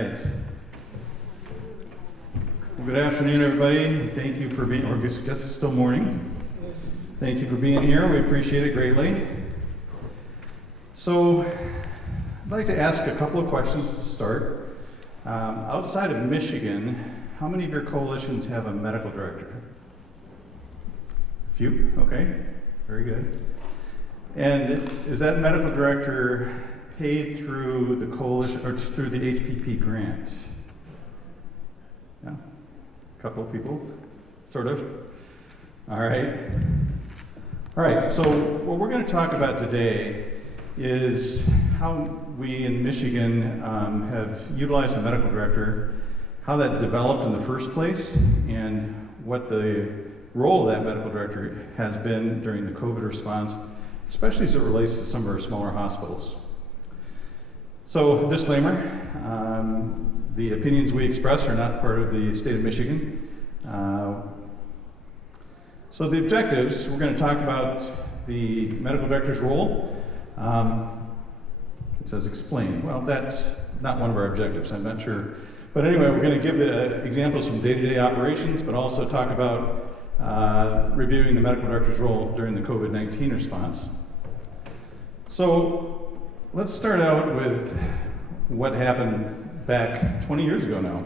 right. Well, good afternoon, everybody. Thank you for being, or I guess it's still morning. Thank you for being here. We appreciate it greatly. So, I'd like to ask a couple of questions to start. Outside of Michigan, how many of your coalitions have a medical director? A few? Okay. Very good. And is that medical director paid through the coalition or through the HPP grant? Yeah, a couple of people, sort of. All right. All right, so what we're going to talk about today is how we in Michigan have utilized the medical director, how that developed in the first place, and what the role of that medical director has been during the COVID response, especially as it relates to some of our smaller hospitals. So, disclaimer, the opinions we express are not part of the state of Michigan. So the objectives, we're going to talk about the medical director's role. It says explain. Well, that's not one of our objectives, I'm not sure. But anyway, we're going to give examples from day-to-day operations, but also talk about reviewing the medical director's role during the COVID-19 response. So let's start out with what happened back 20 years ago now.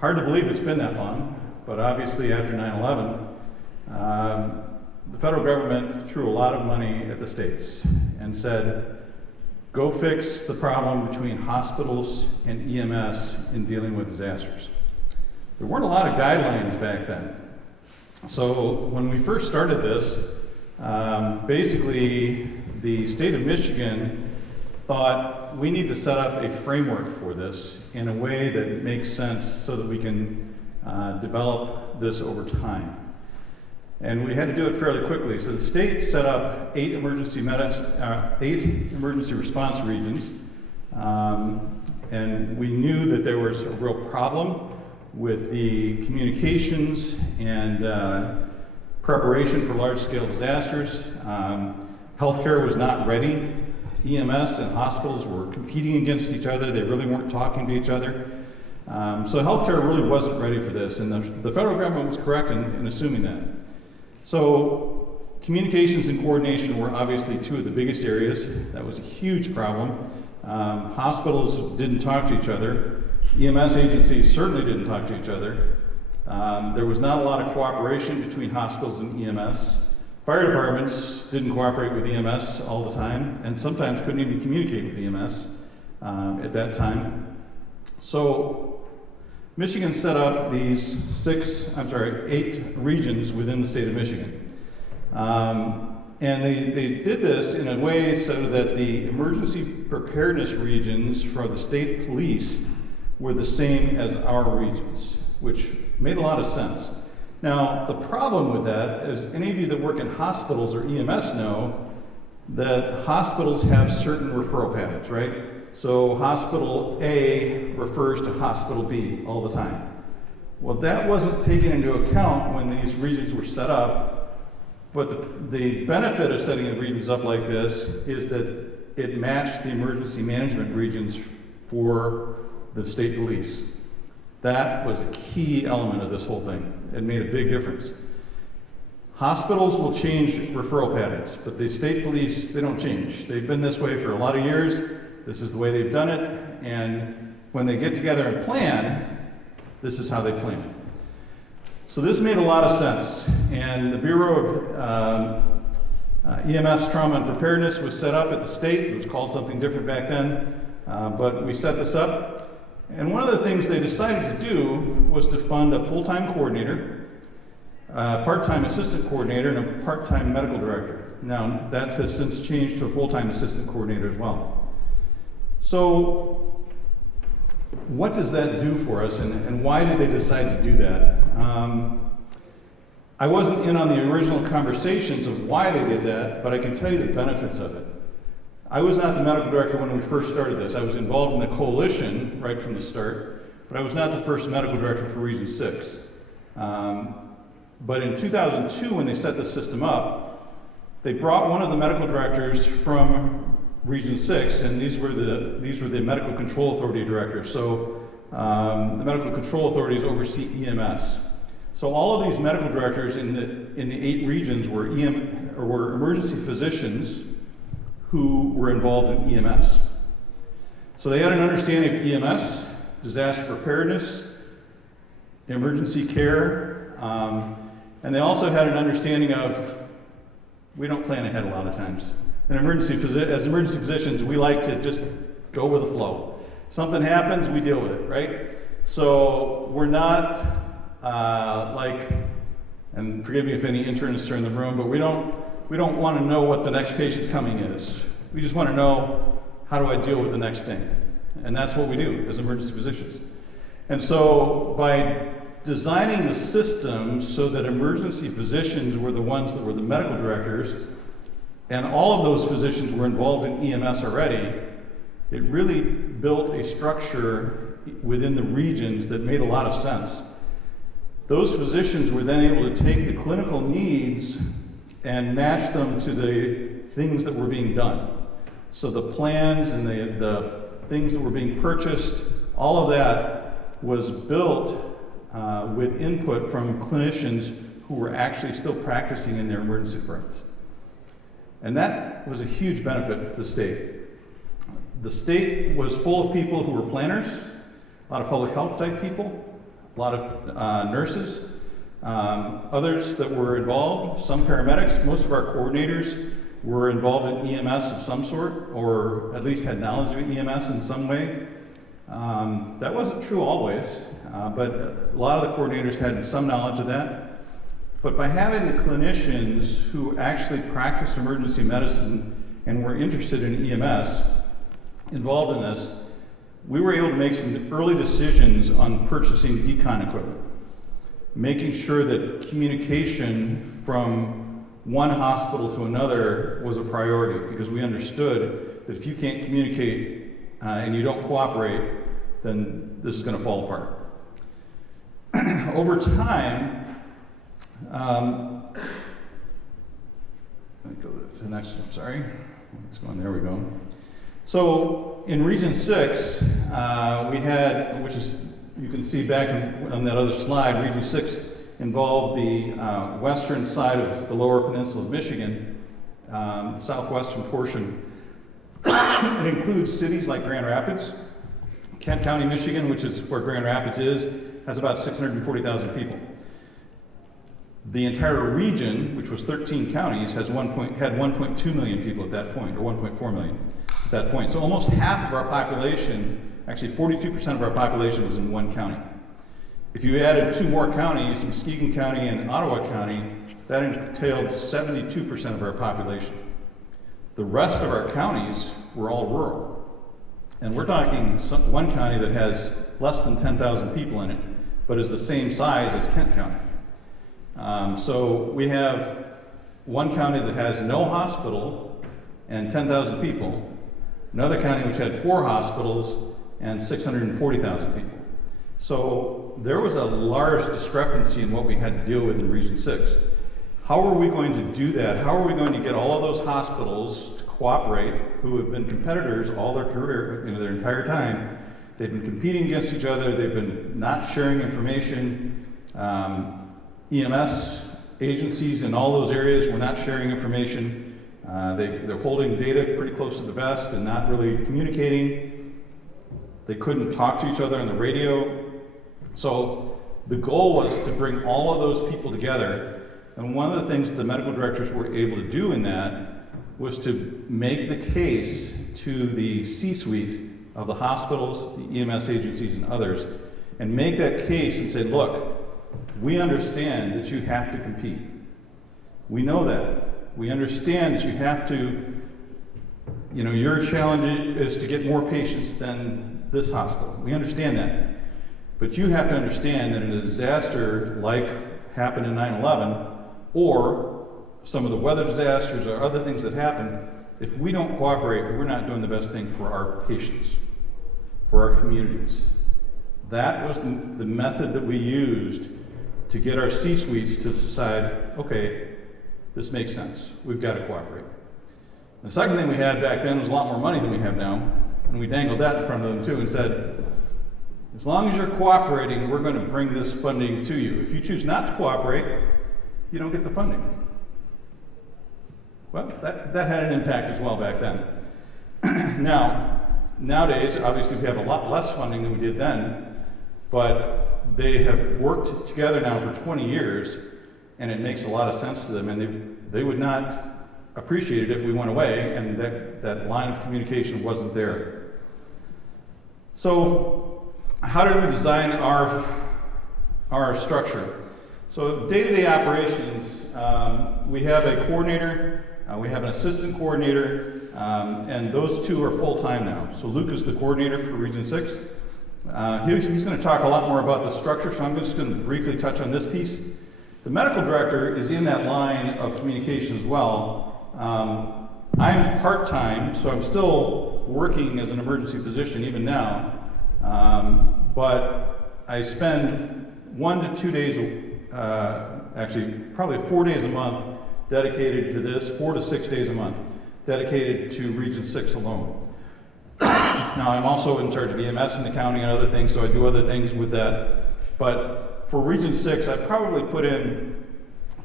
Hard to believe it's been that long, but obviously after 9/11, the federal government threw a lot of money at the states and said, go fix the problem between hospitals and EMS in dealing with disasters. There weren't a lot of guidelines back then. So when we first started this, basically the state of Michigan thought we need to set up a framework for this in a way that makes sense so that we can develop this over time. And we had to do it fairly quickly. So the state set up 8 emergency response regions, and we knew that there was a real problem with the communications and preparation for large-scale disasters. Healthcare was not ready. EMS and hospitals were competing against each other. They really weren't talking to each other. So healthcare really wasn't ready for this, and the federal government was correct in assuming that. So communications and coordination were obviously 2 of the biggest areas. That was a huge problem. Hospitals didn't talk to each other. EMS agencies certainly didn't talk to each other. There was not a lot of cooperation between hospitals and EMS. Fire departments didn't cooperate with EMS all the time, and sometimes couldn't even communicate with EMS at that time. So Michigan set up these 8 regions within the state of Michigan. And they did this in a way so that the emergency preparedness regions for the state police were the same as our regions, which made a lot of sense. Now, the problem with that is any of you that work in hospitals or EMS know that hospitals have certain referral patterns, right? So hospital A refers to hospital B all the time. Well, that wasn't taken into account when these regions were set up, but the benefit of setting the regions up like this is that it matched the emergency management regions for the state police. That was a key element of this whole thing. It made a big difference. Hospitals will change referral patterns, but the state police, they don't change. They've been this way for a lot of years. This is the way they've done it, and when they get together and plan, this is how they plan it. So this made a lot of sense, and the Bureau of EMS Trauma and Preparedness was set up at the state. It was called something different back then, but we set this up, and one of the things they decided to do was to fund a full-time coordinator, a part-time assistant coordinator, and a part-time medical director. Now, that has since changed to a full-time assistant coordinator as well. So, what does that do for us, and why did they decide to do that? I wasn't in on the original conversations of why they did that, but I can tell you the benefits of it. I was not the medical director when we first started this. I was involved in the coalition right from the start, but I was not the first medical director for Region 6. But in 2002, when they set the system up, they brought one of the medical directors from Region 6, and these were the medical control authority directors. So the medical control authorities oversee EMS. So all of these medical directors in the 8 regions were emergency physicians who were involved in EMS. So they had an understanding of EMS, disaster preparedness, emergency care, and they also had an understanding of, we don't plan ahead a lot of times. As emergency physicians, we like to just go with the flow. Something happens, we deal with it, right? So we're not and forgive me if any internists are in the room, but we don't want to know what the next patient's coming is. We just want to know, how do I deal with the next thing? And that's what we do as emergency physicians. And so by designing the system so that emergency physicians were the ones that were the medical directors, and all of those physicians were involved in EMS already, it really built a structure within the regions that made a lot of sense. Those physicians were then able to take the clinical needs and match them to the things that were being done. So the plans and the things that were being purchased, all of that was built with input from clinicians who were actually still practicing in their emergency departments. And that was a huge benefit to the state. The state was full of people who were planners, a lot of public health type people, a lot of nurses, others that were involved, some paramedics. Most of our coordinators were involved in EMS of some sort, or at least had knowledge of EMS in some way. That wasn't true always, but a lot of the coordinators had some knowledge of that. But by having the clinicians who actually practiced emergency medicine and were interested in EMS involved in this, we were able to make some early decisions on purchasing decon equipment, making sure that communication from one hospital to another was a priority, because we understood that if you can't communicate and you don't cooperate, then this is going to fall apart. Over time, let me go to the next one, sorry. Let's go on, there we go. So in Region 6, we had, which is, you can see back on that other slide, Region 6 involved the western side of the lower peninsula of Michigan, the southwestern portion. It includes cities like Grand Rapids. Kent County, Michigan, which is where Grand Rapids is, has about 640,000 people. The entire region, which was 13 counties, had 1.2 million people at that point, or 1.4 million at that point. So almost half of our population, actually 42% of our population, was in one county. If you added 2 more counties, Muskegon County and Ottawa County, that entailed 72% of our population. The rest of our counties were all rural. And we're talking one county that has less than 10,000 people in it, but is the same size as Kent County. So we have one county that has no hospital and 10,000 people, another county which had 4 hospitals and 640,000 people. So there was a large discrepancy in what we had to deal with in Region 6. How are we going to do that? How are we going to get all of those hospitals to cooperate, who have been competitors all their career, their entire time? They've been competing against each other. They've been not sharing information. EMS agencies in all those areas were not sharing information. They're holding data pretty close to the vest and not really communicating. They couldn't talk to each other on the radio. So the goal was to bring all of those people together. And one of the things that the medical directors were able to do in that was to make the case to the C-suite of the hospitals, the EMS agencies, and others, and make that case and say, look, we understand that you have to compete. We know that. We understand that you have to, your challenge is to get more patients than this hospital. We understand that. But you have to understand that in a disaster like happened in 9/11, or some of the weather disasters or other things that happen, if we don't cooperate, we're not doing the best thing for our patients, for our communities. That was the method that we used to get our C-suites to decide, okay, this makes sense. We've got to cooperate. The second thing we had back then was a lot more money than we have now, and we dangled that in front of them too and said, as long as you're cooperating, we're going to bring this funding to you. If you choose not to cooperate, you don't get the funding. Well, that had an impact as well back then. Nowadays, obviously we have a lot less funding than we did then, but they have worked together now for 20 years, and it makes a lot of sense to them, and they would not appreciate it if we went away and that line of communication wasn't there. So, how did we design our structure? So, day-to-day operations, we have a coordinator, we have an assistant coordinator, and those two are full-time now. So Luke is the coordinator for Region 6. He's going to talk a lot more about the structure, so I'm just going to briefly touch on this piece. The medical director is in that line of communication as well. I'm part-time, so I'm still working as an emergency physician even now, but I spend 1 to 2 days, actually probably 4 days a month dedicated to this, 4 to 6 days a month dedicated to Region 6 alone. Now I'm also in charge of EMS and accounting and other things, so I do other things with that. But for Region 6, I probably put in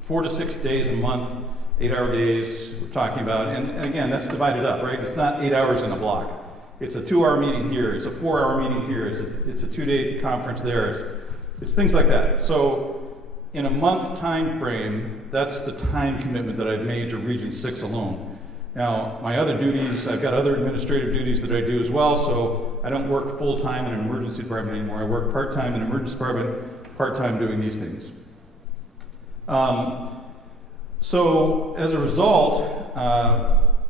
4 to 6 days a month, 8-hour days we're talking about. And again, that's divided up, right? It's not 8 hours in a block. It's a 2-hour meeting here, it's a 4-hour meeting here, it's a 2-day conference there. It's things like that. So in a month time frame, that's the time commitment that I've made to Region 6 alone. Now, my other duties, I've got other administrative duties that I do as well, so I don't work full-time in an emergency department anymore. I work part-time in an emergency department, part-time doing these things. So, as a result,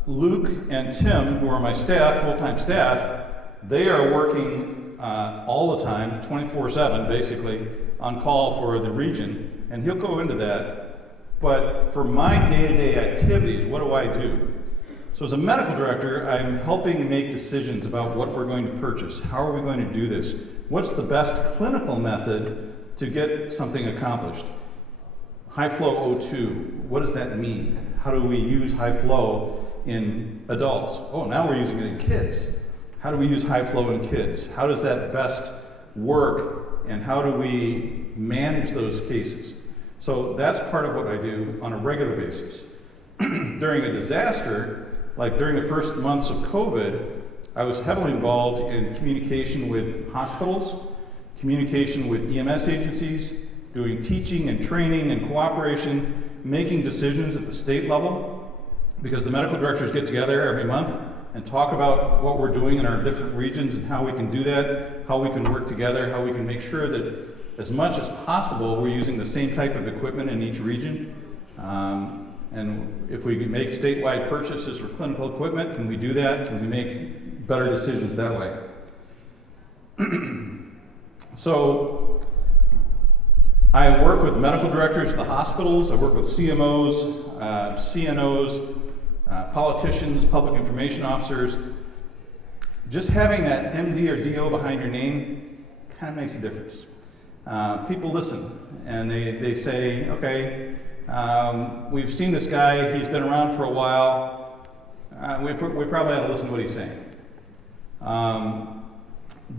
Luke and Tim, who are my staff, full-time staff, they are working all the time, 24/7 basically, on call for the region, and he'll go into that. But for my day-to-day activities, what do I do? So as a medical director, I'm helping make decisions about what we're going to purchase. How are we going to do this? What's the best clinical method to get something accomplished? High flow O2, what does that mean? How do we use high flow in adults? Oh, now we're using it in kids. How do we use high flow in kids? How does that best work, and how do we manage those cases? So that's part of what I do on a regular basis. During a disaster, like during the first months of COVID, I was heavily involved in communication with hospitals, communication with EMS agencies, doing teaching and training and cooperation, making decisions at the state level, because the medical directors get together every month and talk about what we're doing in our different regions and how we can do that, how we can work together, how we can make sure that as much as possible we're using the same type of equipment in each region. And if we can make statewide purchases for clinical equipment, can we do that? Can we make better decisions that way? So I work with medical directors at the hospitals, I work with CMOs, CNOs, politicians, public information officers. Just having that MD or DO behind your name kind of makes a difference. People listen and they say, okay, we've seen this guy, he's been around for a while, we probably ought to listen to what he's saying.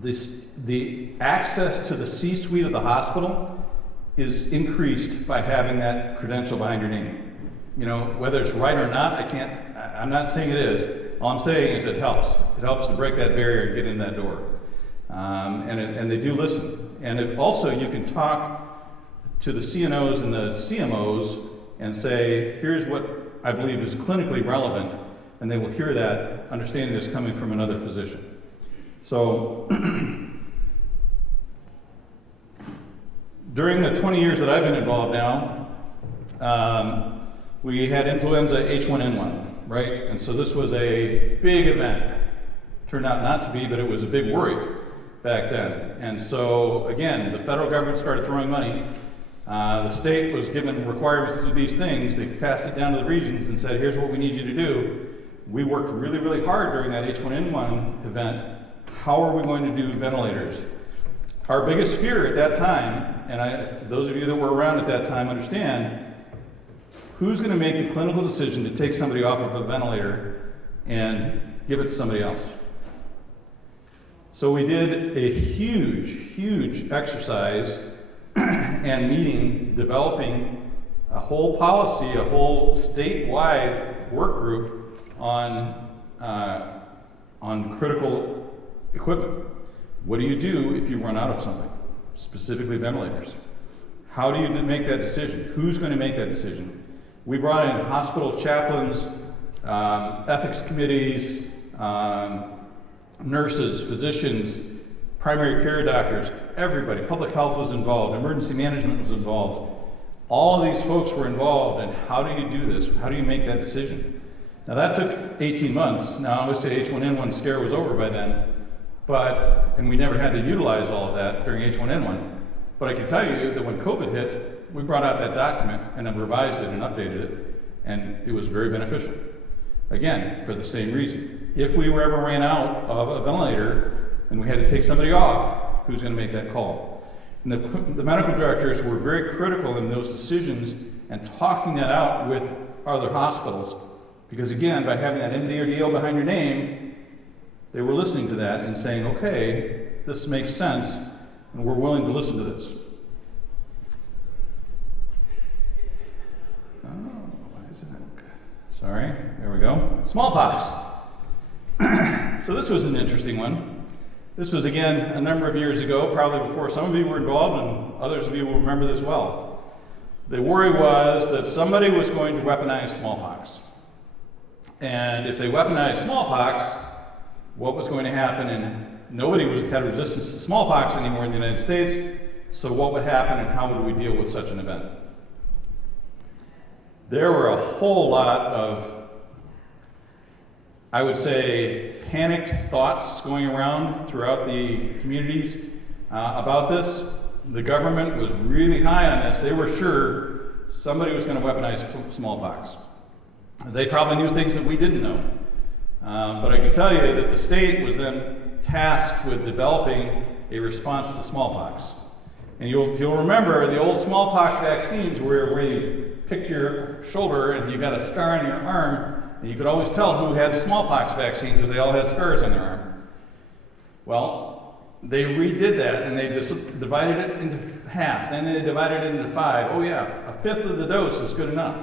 The access to the C-suite of the hospital is increased by having that credential behind your name. You know, whether it's right or not, I'm not saying it is. All I'm saying is it helps. It helps to break that barrier and get in that door. And they do listen. And also you can talk to the CNOs and the CMOs and say, here's what I believe is clinically relevant, and they will hear that, understanding this coming from another physician. So, during the 20 years that I've been involved now, we had influenza H1N1, right? And so this was a big event. Turned out not to be, but it was a big worry back then. And so, again, the federal government started throwing money. The state was given requirements to do these things. They passed it down to the regions and said, here's what we need you to do. We worked really, really hard during that H1N1 event. How are we going to do ventilators? Our biggest fear at that time, and those of you that were around at that time understand, who's going to make the clinical decision to take somebody off of a ventilator and give it to somebody else. So we did a huge exercise and meeting developing a whole policy, a whole statewide work group on critical equipment. What do you do if you run out of something, specifically ventilators? How do you make that decision? Who's going to make that decision? We brought in hospital chaplains, ethics committees, nurses, physicians, primary care doctors, everybody. Public health was involved, emergency management was involved. All of these folks were involved in how do you do this? How do you make that decision? Now that took 18 months. Now I would say H1N1 scare was over by then, and we never had to utilize all of that during H1N1. But I can tell you that when COVID hit, we brought out that document and then revised it and updated it, and it was very beneficial. Again, for the same reason. If we ever ran out of a ventilator and we had to take somebody off, who's going to make that call? And the medical directors were very critical in those decisions and talking that out with other hospitals, because again, by having that MD or DO behind your name, they were listening to that and saying, okay, this makes sense, and we're willing to listen to this. Oh, why is it? Sorry, there we go. Smallpox. So this was an interesting one. This was, again, a number of years ago, probably before some of you were involved, and others of you will remember this well. The worry was that somebody was going to weaponize smallpox. And if they weaponized smallpox, what was going to happen? And nobody had resistance to smallpox anymore in the United States, so what would happen and how would we deal with such an event? There were a whole lot of, I would say, panicked thoughts going around throughout the communities about this. The government was really high on this. They were sure somebody was going to weaponize smallpox. They probably knew things that we didn't know. But I can tell you that the state was then tasked with developing a response to smallpox. And if you'll remember, the old smallpox vaccines where you picked your shoulder and you got a scar on your arm, and you could always tell who had smallpox vaccine because they all had scars on their arm. Well, they redid that and they just divided it into half. Then they divided it into 5. Oh yeah, a fifth of the dose is good enough.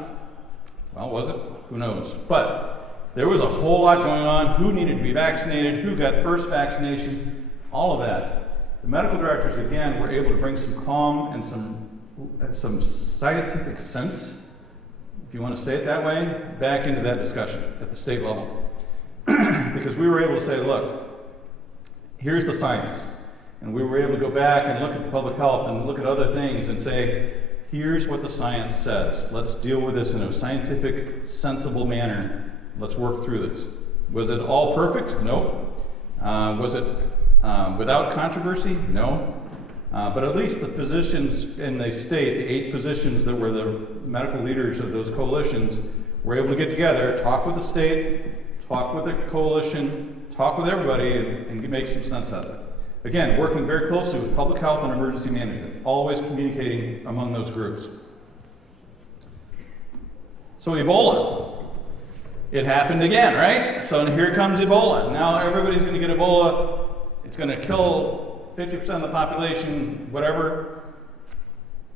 Well, was it? Who knows? But there was a whole lot going on. Who needed to be vaccinated? Who got first vaccination? All of that. The medical directors, again, were able to bring some calm and some scientific sense, if you want to say it that way, back into that discussion at the state level. Because we were able to say, look, here's the science. And we were able to go back and look at the public health and look at other things and say, here's what the science says. Let's deal with this in a scientific, sensible manner. Let's work through this. Was it all perfect? No. Was it without controversy? No. But at least the physicians in the state, the 8 physicians that were the medical leaders of those coalitions, were able to get together, talk with the state, talk with the coalition, talk with everybody, and make some sense out of it. Again, working very closely with public health and emergency management, always communicating among those groups. So Ebola. It happened again, right? So here comes Ebola. Now everybody's going to get Ebola. It's going to kill 50% of the population, whatever.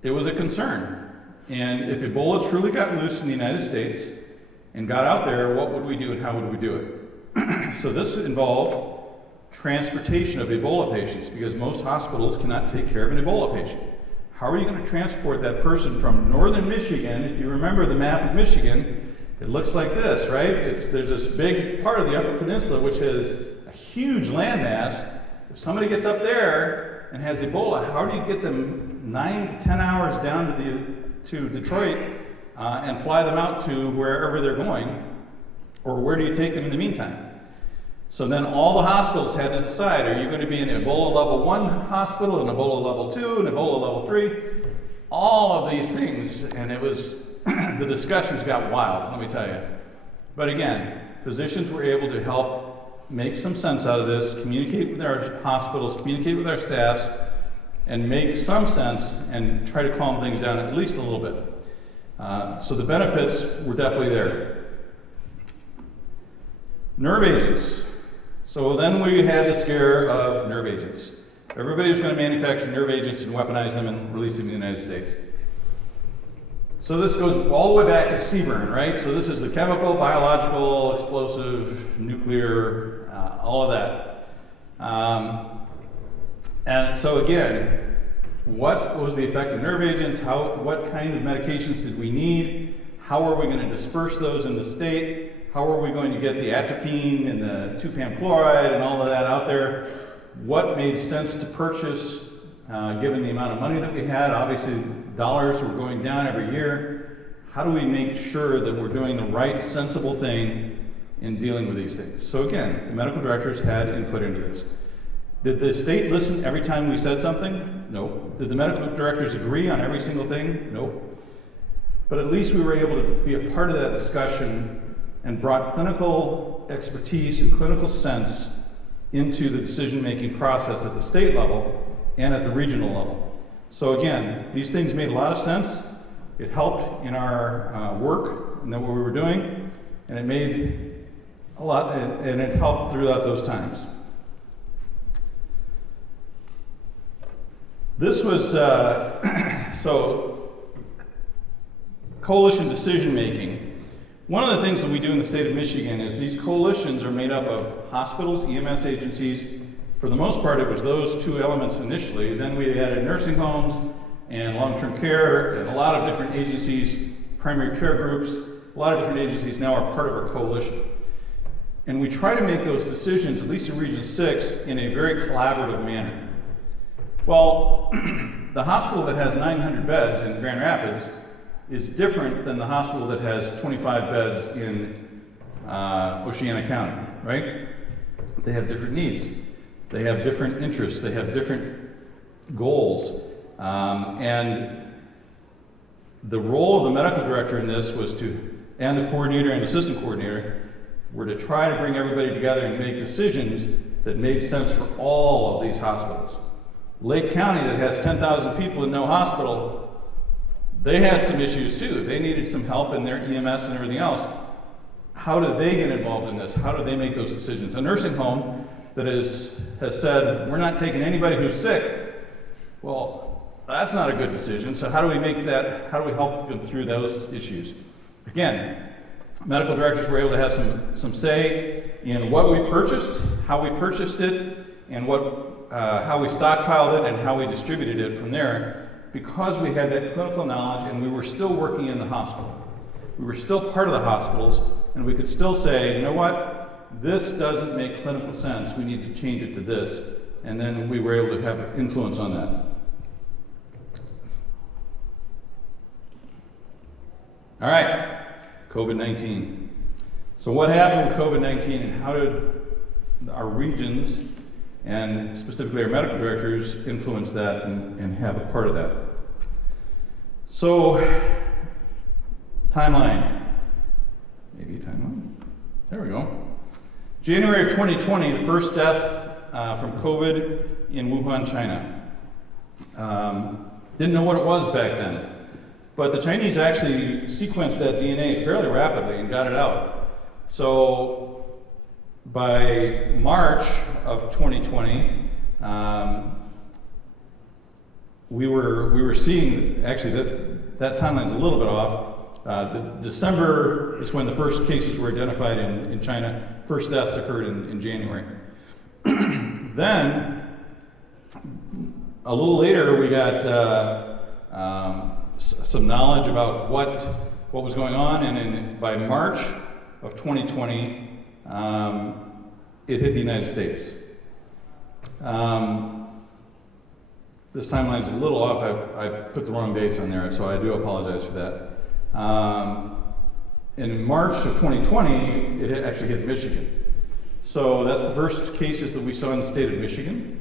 It was a concern. And if Ebola truly got loose in the United States and got out there, what would we do and how would we do it? So this involved transportation of Ebola patients, because most hospitals cannot take care of an Ebola patient. How are you going to transport that person from northern Michigan? If you remember the map of Michigan, it looks like this, right? There's this big part of the Upper Peninsula which has a huge landmass. If somebody gets up there and has Ebola, how do you get them 9 to 10 hours down to Detroit and fly them out to wherever they're going? Or where do you take them in the meantime? So then all the hospitals had to decide, are you going to be an Ebola level 1 hospital, an Ebola level 2, an Ebola level 3? All of these things, and it was, the discussions got wild, let me tell you. But again, physicians were able to help make some sense out of this, communicate with our hospitals, communicate with our staffs, and make some sense and try to calm things down at least a little bit. So the benefits were definitely there. Nerve agents. So then we had the scare of nerve agents. Everybody was going to manufacture nerve agents and weaponize them and release them in the United States. So this goes all the way back to CBRN, right? So this is the chemical, biological, explosive, nuclear, all of that. And so again, what was the effect of nerve agents? What kind of medications did we need? How are we going to disperse those in the state? How are we going to get the atropine and the 2-PAM chloride and all of that out there? What made sense to purchase given the amount of money that we had? Obviously, dollars were going down every year. How do we make sure that we're doing the right, sensible thing in dealing with these things? So again, the medical directors had input into this. Did the state listen every time we said something? No. Did the medical directors agree on every single thing? No. But at least we were able to be a part of that discussion and brought clinical expertise and clinical sense into the decision-making process at the state level and at the regional level. So again, these things made a lot of sense. It helped in our work and what we were doing, and it made a lot, and it helped throughout those times. This was, so, coalition decision-making. One of the things that we do in the state of Michigan is these coalitions are made up of hospitals, EMS agencies. For the most part, it was those two elements initially. Then we added nursing homes and long-term care and a lot of different agencies, primary care groups. A lot of different agencies now are part of our coalition. And we try to make those decisions, at least in Region 6, in a very collaborative manner. Well, the hospital that has 900 beds in Grand Rapids is different than the hospital that has 25 beds in Oceana County, right? They have different needs. They have different interests. They have different goals. And the role of the medical director in this was to, and the coordinator and assistant coordinator, were to try to bring everybody together and make decisions that made sense for all of these hospitals. Lake County, that has 10,000 people and no hospital, they had some issues too. They needed some help in their EMS and everything else. How do they get involved in this? How do they make those decisions? A nursing home that has said, we're not taking anybody who's sick. Well, that's not a good decision. So how do we make that, how do we help them through those issues? Again, medical directors were able to have some say in what we purchased, how we purchased it, and how we stockpiled it and how we distributed it from there, because we had that clinical knowledge and we were still working in the hospital. We were still part of the hospitals, and we could still say, you know what, this doesn't make clinical sense, we need to change it to this, and then we were able to have influence on that. All right, COVID-19. So what happened with COVID-19 and how did our regions and specifically our medical directors influence that and have a part of that? So, timeline. Maybe a timeline. There we go. January of 2020, the first death from COVID in Wuhan, China. Didn't know what it was back then. But the Chinese actually sequenced that DNA fairly rapidly and got it out. So by March of 2020, we were seeing, actually that timeline's a little bit off. December is when the first cases were identified in China. First deaths occurred in January. Then, a little later, we got some knowledge about what was going on, and by March of 2020, it hit the United States. This timeline's a little off. I put the wrong dates on there, so I do apologize for that. In March of 2020, it actually hit Michigan. So that's the first cases that we saw in the state of Michigan.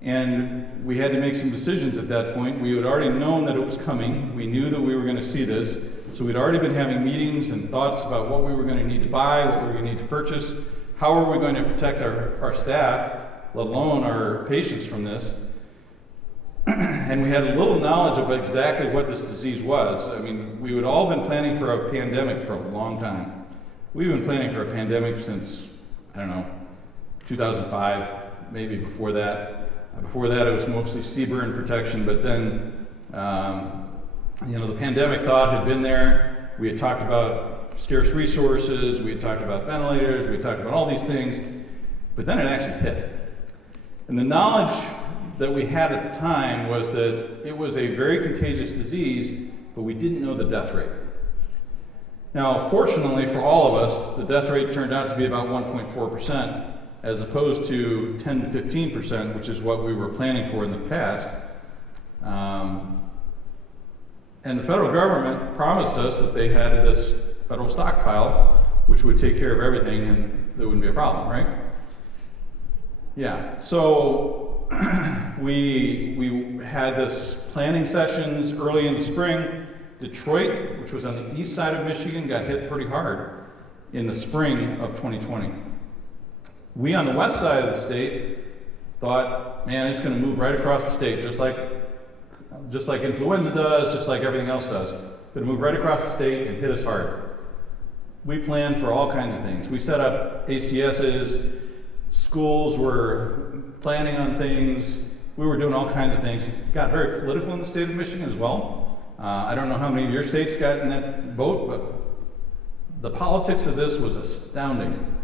And we had to make some decisions at that point. We had already known that it was coming. We knew that we were going to see this. So we'd already been having meetings and thoughts about what we were going to need to buy, what we were going to need to purchase, how are we going to protect our staff, let alone our patients from this. And we had a little knowledge of exactly what this disease was. I mean, we had all been planning for a pandemic for a long time. We've been planning for a pandemic since I don't know, 2005, maybe before that. Before that, it was mostly sea burn protection, but then, the pandemic thought had been there. We had talked about scarce resources, we had talked about ventilators, we had talked about all these things, but then it actually hit. And the knowledge that we had at the time was that it was a very contagious disease, but we didn't know the death rate. Now, fortunately for all of us, the death rate turned out to be about 1.4%, as opposed to 10 to 15%, which is what we were planning for in the past. And the federal government promised us that they had this federal stockpile, which would take care of everything and there wouldn't be a problem, right? Yeah, so we had this planning sessions early in the spring. Detroit, which was on the east side of Michigan, got hit pretty hard in the spring of 2020. We on the west side of the state thought, man, it's going to move right across the state, just like influenza does, just like everything else does. It's going to move right across the state and hit us hard. We planned for all kinds of things. We set up ACSs, schools were planning on things, we were doing all kinds of things. It got very political in the state of Michigan as well. I don't know how many of your states got in that boat, but the politics of this was astounding.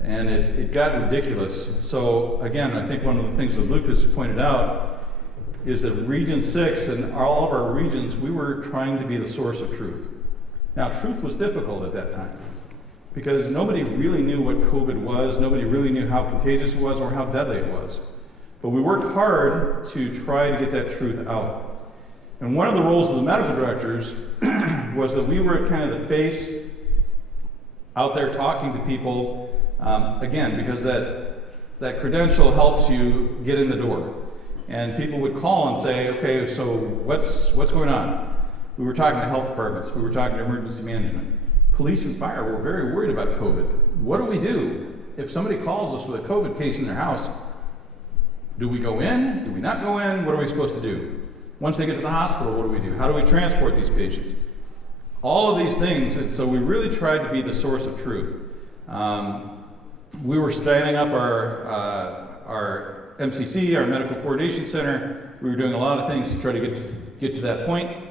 And it got ridiculous. So again, I think one of the things that Lucas pointed out is that Region 6 and all of our regions, we were trying to be the source of truth. Now, truth was difficult at that time because nobody really knew what COVID was, nobody really knew how contagious it was or how deadly it was. But we worked hard to try to get that truth out. And one of the roles of the medical directors was that we were kind of the face out there talking to people, again, because that credential helps you get in the door. And people would call and say, okay, so what's going on? We were talking to health departments, we were talking to emergency management. Police and fire were very worried about COVID. What do we do? If somebody calls us with a COVID case in their house, do we go in? Do we not go in? What are we supposed to do? Once they get to the hospital, what do we do? How do we transport these patients? All of these things, and so we really tried to be the source of truth. We were standing up our MCC, our Medical Coordination Center. We were doing a lot of things to try to get to that point.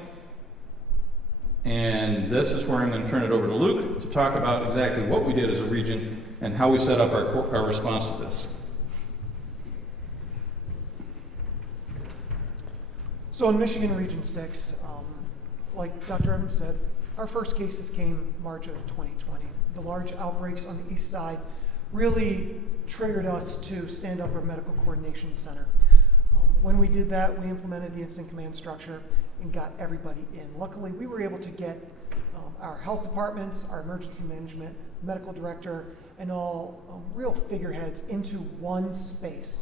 And this is where I'm going to turn it over to Luke to talk about exactly what we did as a region and how we set up our response to this. So in Michigan Region 6, like Dr. Evans said, our first cases came March of 2020. The large outbreaks on the east side really triggered us to stand up our Medical Coordination Center. When we did that, we implemented the incident command structure and got everybody in. Luckily, we were able to get our health departments, our emergency management, medical director, and all real figureheads into one space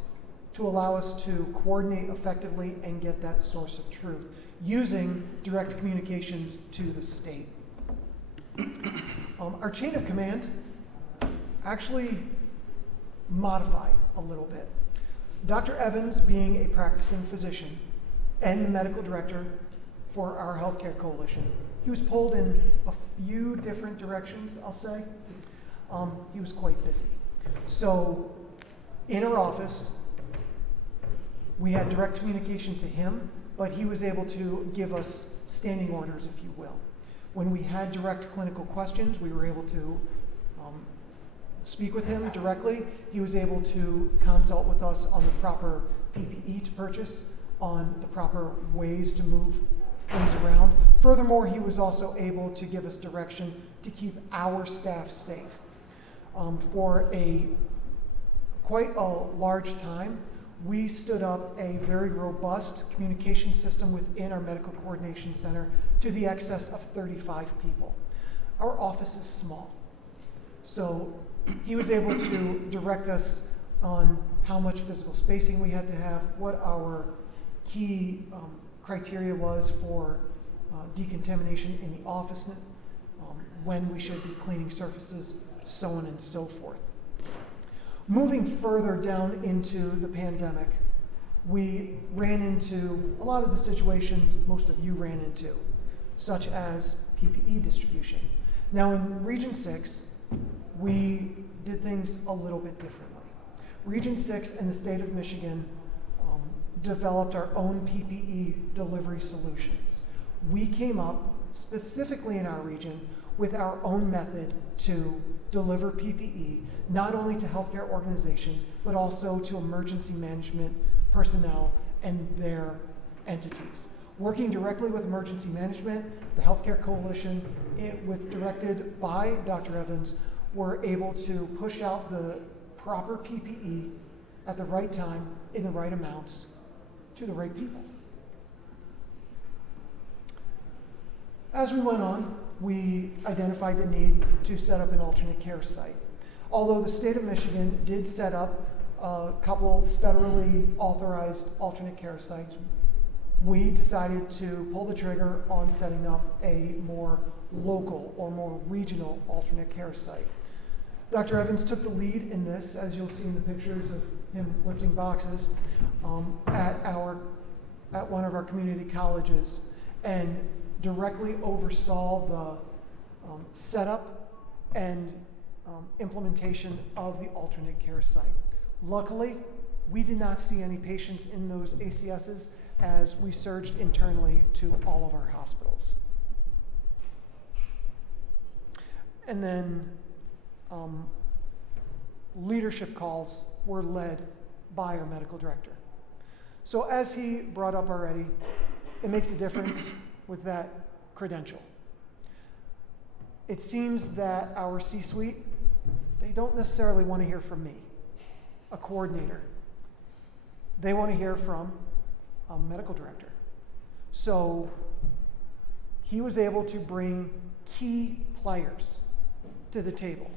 to allow us to coordinate effectively and get that source of truth using direct communications to the state. Our chain of command actually modified a little bit. Dr. Evans, being a practicing physician and the medical director for our healthcare coalition, he was pulled in a few different directions, I'll say. He was quite busy. So in our office, we had direct communication to him, but he was able to give us standing orders, if you will. When we had direct clinical questions, we were able to speak with him directly. He was able to consult with us on the proper PPE to purchase, on the proper ways to move things around. Furthermore, he was also able to give us direction to keep our staff safe. For quite a large time, we stood up a very robust communication system within our Medical Coordination Center to the excess of 35 people. Our office is small, so he was able to direct us on how much physical spacing we had to have, what our key criteria was for decontamination in the office, when we should be cleaning surfaces, so on and so forth. Moving further down into the pandemic, we ran into a lot of the situations most of you ran into, such as PPE distribution. Now in Region 6, we did things a little bit differently. Region 6 and the state of Michigan developed our own PPE delivery solutions. We came up specifically in our region with our own method to deliver PPE, not only to healthcare organizations, but also to emergency management personnel and their entities. Working directly with emergency management, the Healthcare Coalition, directed by Dr. Evans, were able to push out the proper PPE at the right time, in the right amounts, to the right people. As we went on, we identified the need to set up an alternate care site. Although the state of Michigan did set up a couple federally authorized alternate care sites, we decided to pull the trigger on setting up a more local or more regional alternate care site. Dr. Evans took the lead in this, as you'll see in the pictures of him lifting boxes, at one of our community colleges, and directly oversaw the setup and implementation of the alternate care site. Luckily, we did not see any patients in those ACSs as we surged internally to all of our hospitals. And then leadership calls were led by our medical director. So as he brought up already, it makes a difference with that credential. It seems that our C-suite, they don't necessarily want to hear from me, a coordinator. They want to hear from a medical director. So he was able to bring key players to the table.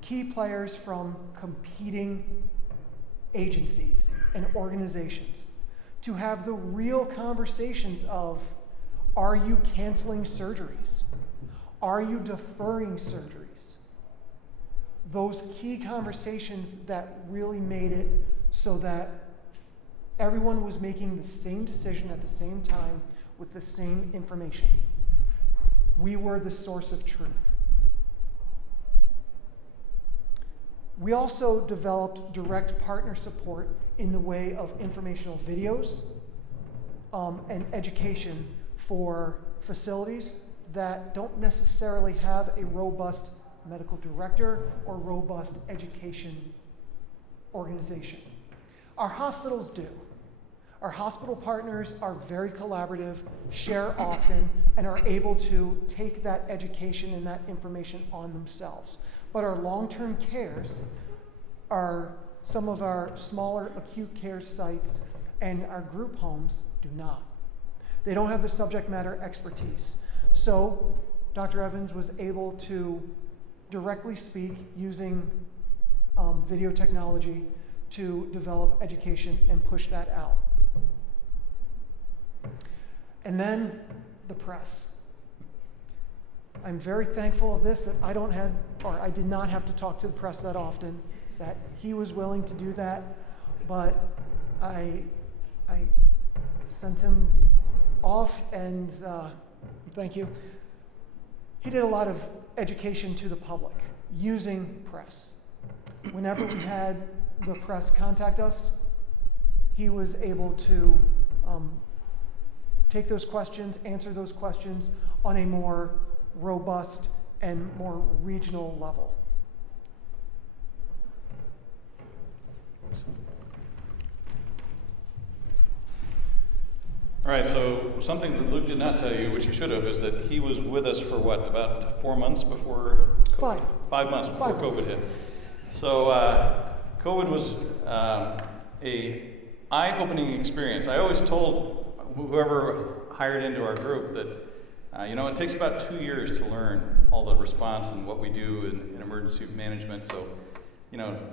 Key players from competing agencies and organizations to have the real conversations of, are you canceling surgeries? Are you deferring surgeries? Those key conversations that really made it so that everyone was making the same decision at the same time with the same information. We were the source of truth. We also developed direct partner support in the way of informational videos and education for facilities that don't necessarily have a robust medical director or robust education organization. Our hospitals do. Our hospital partners are very collaborative, share often, and are able to take that education and that information on themselves. But our long-term cares are some of our smaller acute care sites, and our group homes do not. They don't have the subject matter expertise. So Dr. Evans was able to directly speak using video technology to develop education and push that out. And then the press. I'm very thankful of this, that I did not have to talk to the press that often, that he was willing to do that, but I sent him off, and thank you. He did a lot of education to the public using press. Whenever we had the press contact us, he was able to take those questions, answer those questions on a more robust and more regional level. All right, so something that Luke did not tell you, which he should have, is that he was with us for what, about 4 months before COVID? 5 months before COVID hit. So COVID was a eye-opening experience. I always told whoever hired into our group that it takes about 2 years to learn all the response and what we do in emergency management. So,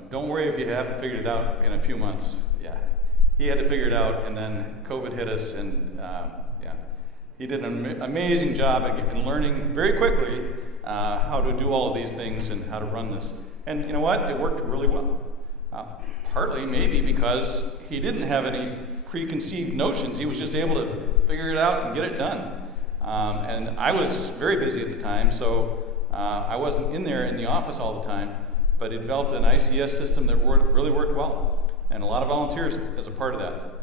don't worry if you haven't figured it out in a few months. Yeah, he had to figure it out, and then COVID hit us, and he did an amazing job in learning very quickly how to do all of these things and how to run this. And you know what? It worked really well. Partly maybe because he didn't have any preconceived notions. He was just able to figure it out and get it done. And I was very busy at the time, so I wasn't in there in the office all the time, but it developed an ICS system that really worked well, and a lot of volunteers as a part of that.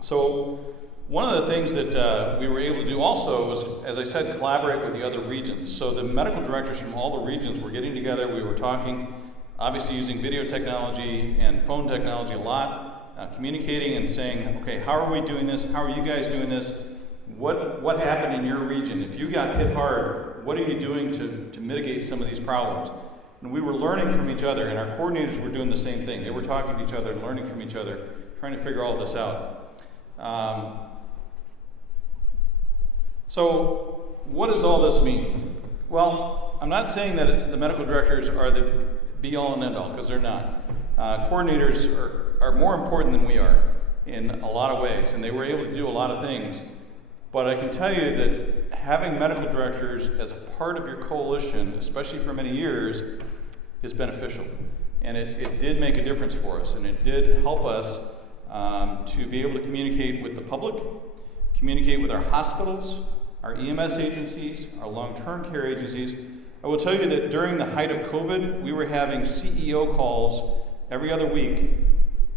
So one of the things that we were able to do also was, as I said, collaborate with the other regions. So the medical directors from all the regions were getting together, we were talking, obviously using video technology and phone technology a lot, communicating and saying, okay, how are we doing this? How are you guys doing this? What happened in your region? If you got hit hard, what are you doing to mitigate some of these problems? And we were learning from each other, and our coordinators were doing the same thing. They were talking to each other and learning from each other, trying to figure all this out. So what does all this mean? Well, I'm not saying that the medical directors are the be-all and end-all, because they're not. Coordinators are more important than we are in a lot of ways, and they were able to do a lot of things. But I can tell you that having medical directors as a part of your coalition, especially for many years, is beneficial. And it did make a difference for us, and it did help us to be able to communicate with the public, communicate with our hospitals, our EMS agencies, our long-term care agencies. I will tell you that during the height of COVID, we were having CEO calls every other week,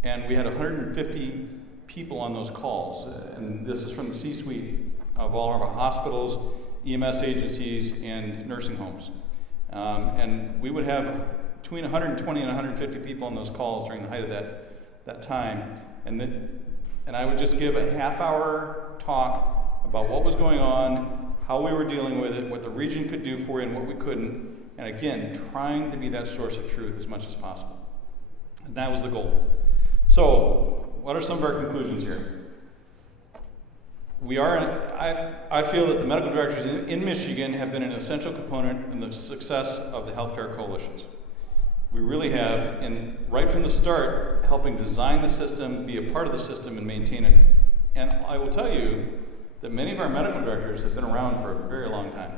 and we had 150 people on those calls. And this is from the C-suite of all of our hospitals, EMS agencies, and nursing homes. And we would have between 120 and 150 people on those calls during the height of that time. And I would just give a half-hour talk about what was going on, how we were dealing with it, what the region could do for you, and what we couldn't. And again, trying to be that source of truth as much as possible. And that was the goal. So, what are some of our conclusions here? I feel that the medical directors in Michigan have been an essential component in the success of the healthcare coalitions. We really have, and right from the start, helping design the system, be a part of the system, and maintain it. And I will tell you that many of our medical directors have been around for a very long time.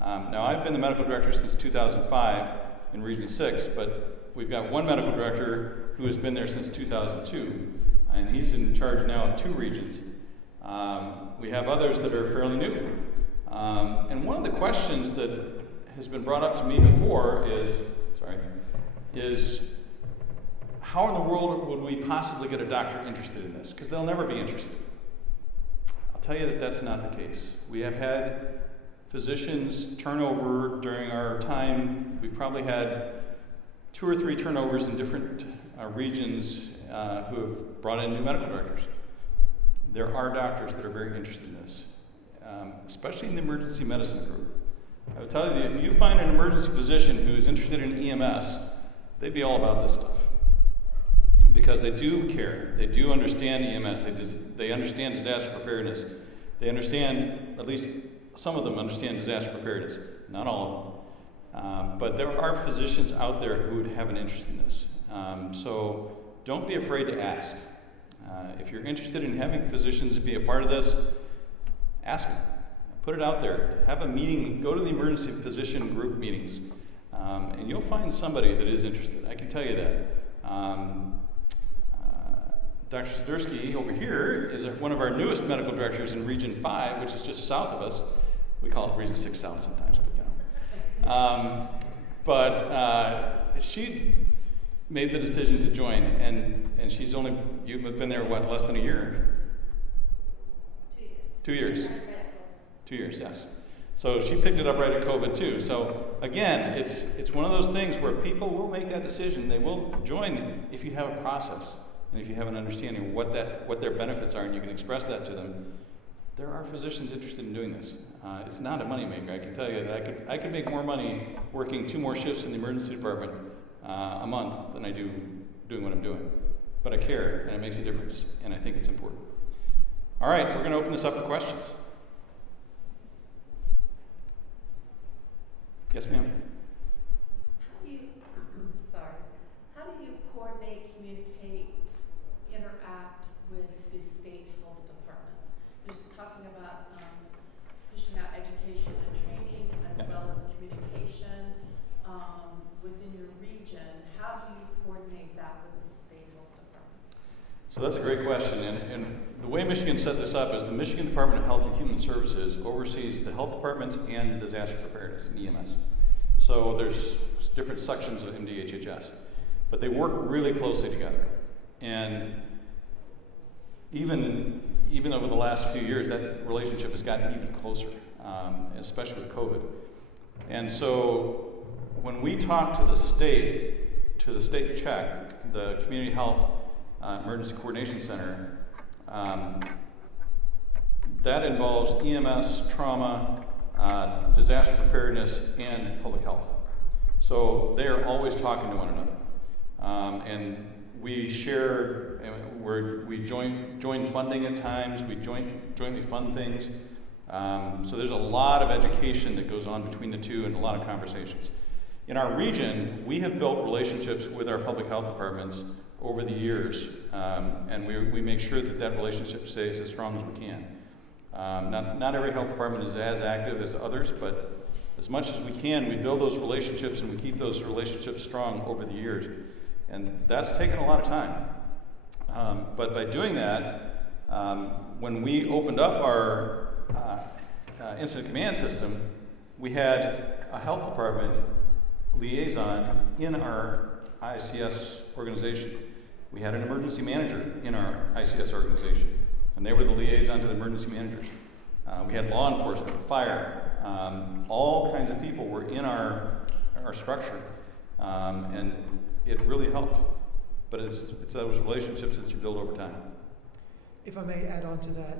Now, I've been the medical director since 2005 in Region 6, but we've got one medical director who has been there since 2002, and he's in charge now of 2 regions. We have others that are fairly new. And one of the questions that has been brought up to me before is how in the world would we possibly get a doctor interested in this? Because they'll never be interested. I'll tell you that that's not the case. We have had physicians turnover during our time. We've probably had 2 or 3 turnovers in different regions who have brought in new medical directors. There are doctors that are very interested in this, especially in the emergency medicine group. I would tell you that if you find an emergency physician who is interested in EMS, they'd be all about this stuff. Because they do care. They do understand EMS. They understand disaster preparedness. They understand, at least some of them understand disaster preparedness. Not all of them. But there are physicians out there who would have an interest in this. So don't be afraid to ask. If you're interested in having physicians be a part of this, ask them. Put it out there. Have a meeting. Go to the emergency physician group meetings. And you'll find somebody that is interested. I can tell you that. Dr. Sidursky over here is one of our newest medical directors in Region 5, which is just south of us. We call it Region 6 South sometimes, but she made the decision to join, and you've been there, less than a year? 2 years. 2 years, yes. So she picked it up right at COVID too. So again, it's one of those things where people will make that decision. They will join if you have a process and if you have an understanding of what their benefits are, and you can express that to them. There are physicians interested in doing this. It's not a moneymaker. I can tell you that I could make more money working 2 more shifts in the emergency department a month than I do doing what I'm doing. But I care, and it makes a difference, and I think it's important. All right, we're going to open this up for questions. Yes, ma'am. How do you coordinate, communicate, interact with the state health department? You're talking about pushing out education and training as well as communication within your region. How do you coordinate that with the state health department? So that's a great question, and the way Michigan set this up is the Michigan Department of Health and Human Services oversees the health departments and disaster preparedness and EMS. So there's different sections of MDHHS, but they work really closely together. And even over the last few years, that relationship has gotten even closer, especially with COVID. And so when we talk to the state CHEC, the Community Health Emergency Coordination Center, that involves EMS, trauma, disaster preparedness, and public health. So they are always talking to one another. And we share, we join funding at times, we jointly fund things. So there's a lot of education that goes on between the two and a lot of conversations. In our region, we have built relationships with our public health departments over the years, and we make sure that relationship stays as strong as we can. Not every health department is as active as others, but as much as we can, we build those relationships and we keep those relationships strong over the years. And that's taken a lot of time. But by doing that, when we opened up our incident command system, we had a health department liaison in our ICS organization. We had an emergency manager in our ICS organization, and they were the liaison to the emergency managers. We had law enforcement, fire, all kinds of people were in our structure, and it really helped. But it's those relationships that you build over time. If I may add on to that,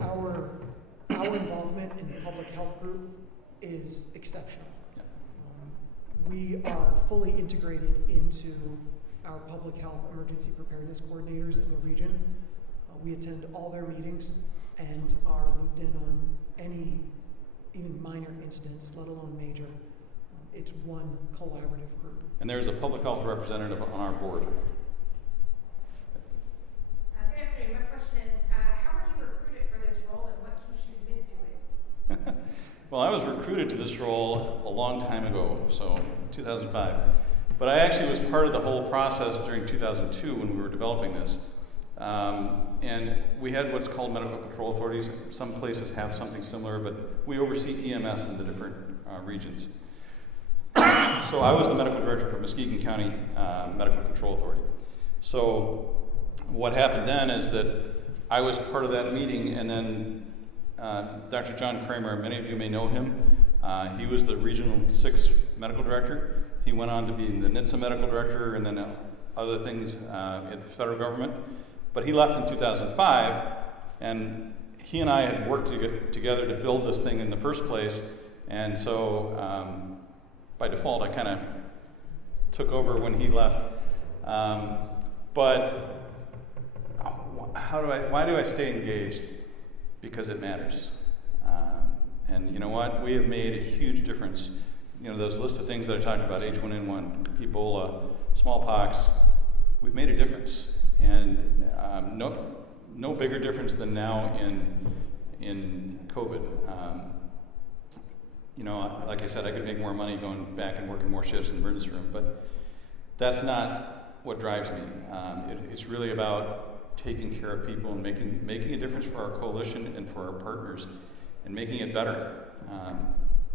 our involvement in the public health group is exceptional. Yeah. We are fully integrated into our public health emergency preparedness coordinators in the region. We attend all their meetings and are looped in on any even minor incidents, let alone major. It's one collaborative group. And there's a public health representative on our board. Good afternoon. My question is, how were you recruited for this role and what keeps you committed to it? Well, I was recruited to this role a long time ago, so 2005. But I actually was part of the whole process during 2002 when we were developing this. And we had what's called medical control authorities. Some places have something similar, but we oversee EMS in the different regions. So I was the medical director for Muskegon County Medical Control Authority. So what happened then is that I was part of that meeting, and then Dr. John Kramer, many of you may know him. He was the Regional 6 Medical Director. He went on to be the NHTSA Medical Director and then other things at the federal government. But he left in 2005, and he and I had worked together to build this thing in the first place. And so by default, I kind of took over when he left. But why do I stay engaged? Because it matters. And you know what? We have made a huge difference. You know, those list of things that I talked about, H1N1, Ebola, smallpox, we've made a difference. And no bigger difference than now in COVID. You know, like I said, I could make more money going back and working more shifts in the emergency room, but that's not what drives me. It's really about taking care of people and making a difference for our coalition and for our partners and making it better.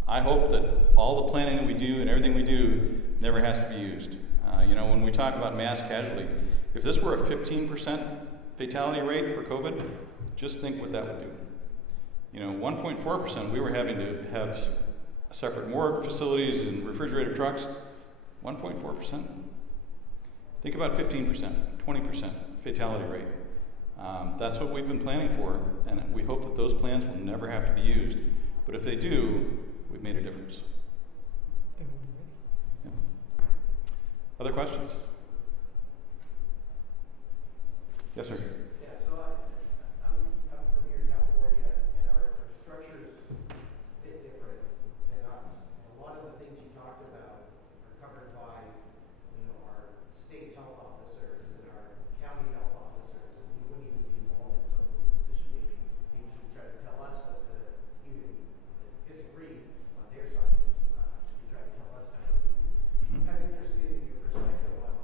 I hope that all the planning that we do and everything we do never has to be used. You know, when we talk about mass casualty, if this were a 15% fatality rate for COVID, just think what that would do. You know, 1.4%, we were having to have separate morgue facilities and refrigerated trucks. 1.4%. Think about 15%, 20% fatality rate. That's what we've been planning for, and we hope that those plans will never have to be used. But if they do, we've made a difference. Yeah. Other questions? Yes, sir. Yeah, so I'm from here in California, and our structure's a bit different than us. And a lot of the things you talked about are covered by, you know, our state health officers and our county health officers, and we wouldn't even be involved in some of this decision making. They usually try to tell us what to even disagree on their science. They try to tell us kind of what to do. I'm kind of interested in your perspective on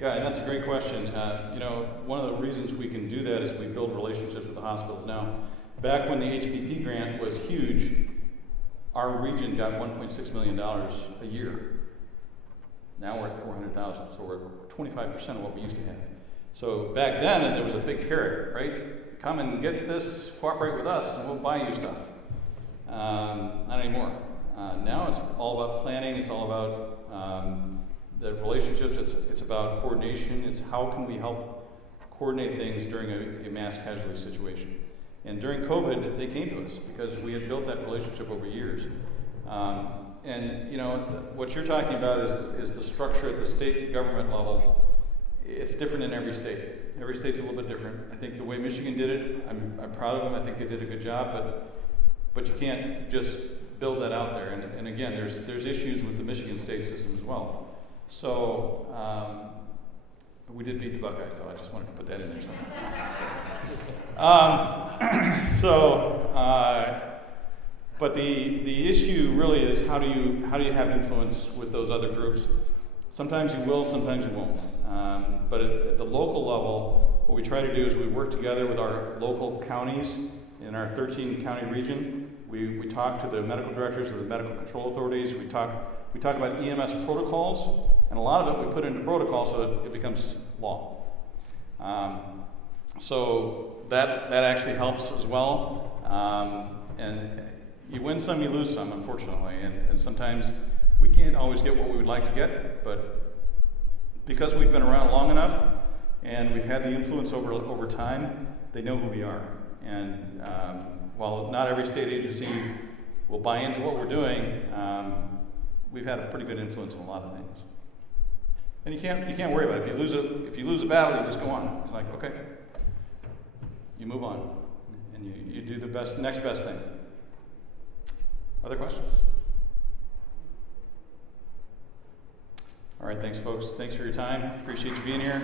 Yeah, and that's a great question. One of the reasons we can do that is we build relationships with the hospitals. Now, back when the HPP grant was huge, our region got $1.6 million a year. Now we're at 400,000, so we're 25% of what we used to have. So back then, there was a big carrot, right? Come and get this, cooperate with us, and we'll buy you stuff. Not anymore. Now it's all about planning. It's all about the relationships. It's about coordination. It's how can we help coordinate things during a mass casualty situation. And during COVID, they came to us because we had built that relationship over years. What you're talking about is the structure at the state government level. It's different in every state. Every state's a little bit different. I think the way Michigan did it, I'm proud of them. I think they did a good job, but you can't just build that out there. And again, there's issues with the Michigan state system as well. So we did beat the Buckeyes, though. I just wanted to put that in there somewhere. But the issue really is how do you have influence with those other groups? Sometimes you will, sometimes you won't. But at the local level, what we try to do is we work together with our local counties in our 13 county region. We talk to the medical directors of the medical control authorities. We talk about EMS protocols, and a lot of it we put into protocol so it becomes law. So that actually helps as well. And you win some, you lose some, unfortunately. And sometimes we can't always get what we would like to get, but because we've been around long enough and we've had the influence over time, they know who we are. And while not every state agency will buy into what we're doing, we've had a pretty good influence in a lot of things. And you can't worry about it. If you lose a battle, you just go on. It's like, okay, you move on, and you do the next best thing. Other questions? All right, thanks, folks. Thanks for your time. Appreciate you being here.